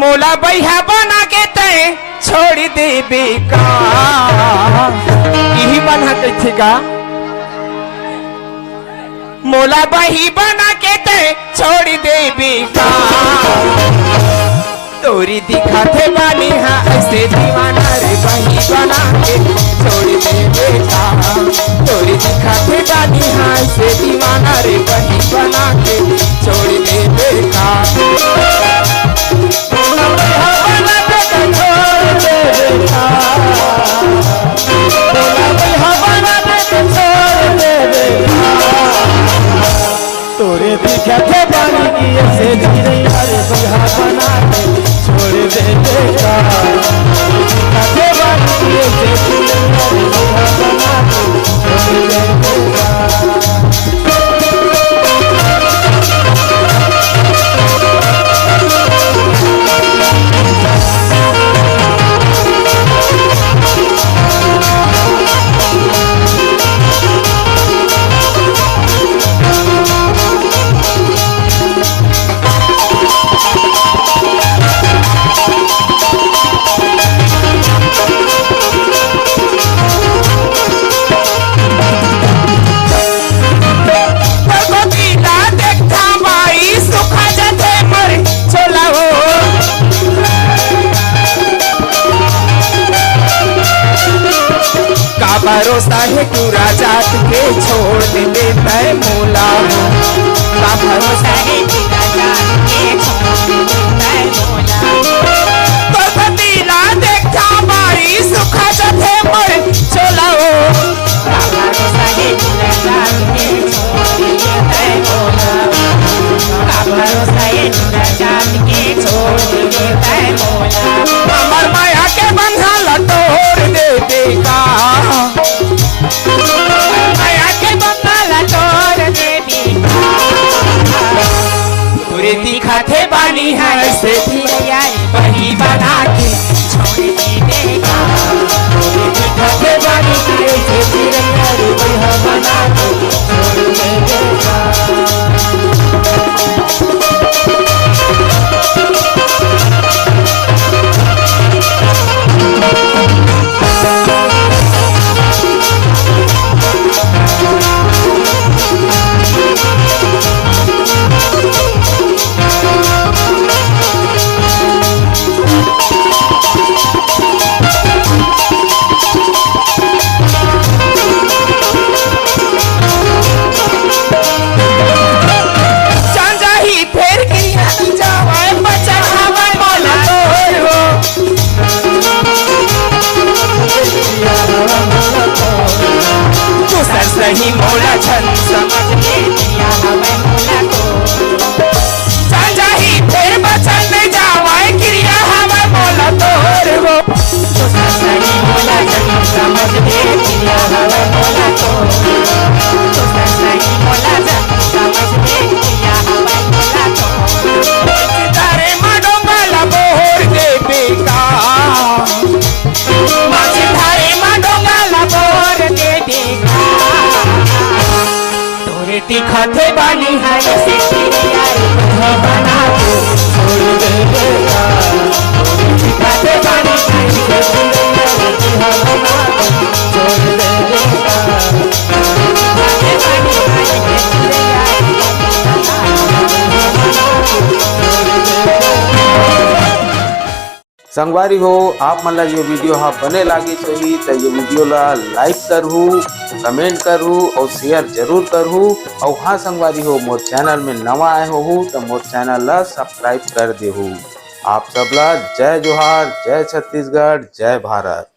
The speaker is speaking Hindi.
मोला बैहा बना के तय छोड़ दे बेका यही बना के का मोला बही बना के तय छोड़ दे बेका तोरी दिखाते बानी हाँ ऐसे दीवाना रे बही बना के छोड़ दे बेका तोरी दिखाते बानी हाँ ऐसे दीवाना रे बही बना के छोड़ दे बेका तोरे दिखाते बानी की ऐसे धीरे हरे बहा बना के छोड़ दे बेका दिखाते बानी की ऐसे धीरे हरे बहा बना के छोड़ दे बेका भरोसा है पूरा जात के छोड़ देता है मोला का भरोसा है पूरा जात के छोड़ देता है मोला तो पतीला देखा माई सुखा जथे मर चला हो का भरोसा है पूरा जात के छोड़ देता है मोला का भरोसा है पूरा जात के छोड़ देता है मोला अमर माया के बंधा लटोर दे देगा दिखाते बानी है ऐसे बही बना के छोड़ देगा दिखाते बानी है ऐसे बही बना के छोड़ देगा सही मोला छन समझ ले दिया हमें मोला को साझा ही फिर बचन में जावाए क्रिया हमें मोला तोर वो तो सही मोला छन समझ ले दिया हमें मोला को तो सही मोला छन समझ ले दिया हमें मोला को सितारे माडोंगा लबोर दे बेका मासी धारे माडोंगा लबोर दे बेका दिखाते बानी है ऐसे बना के छोड़ दे बेका दिखाते बानी है ऐसे बना के छोड़ दे बेका दिखाते बानी है संगवारी हो आप मन ला ये वीडियो हा बने लागे चाहिए तो ये वीडियो ला लाइक करहू कमेंट करहू और शेयर जरूर करहू और हाँ संगवारी हो मोर चैनल में नवा आए हो तो मोर चैनल ला सब्सक्राइब कर देहू। आप सब ला जय जोहार, जय छत्तीसगढ़, जय भारत।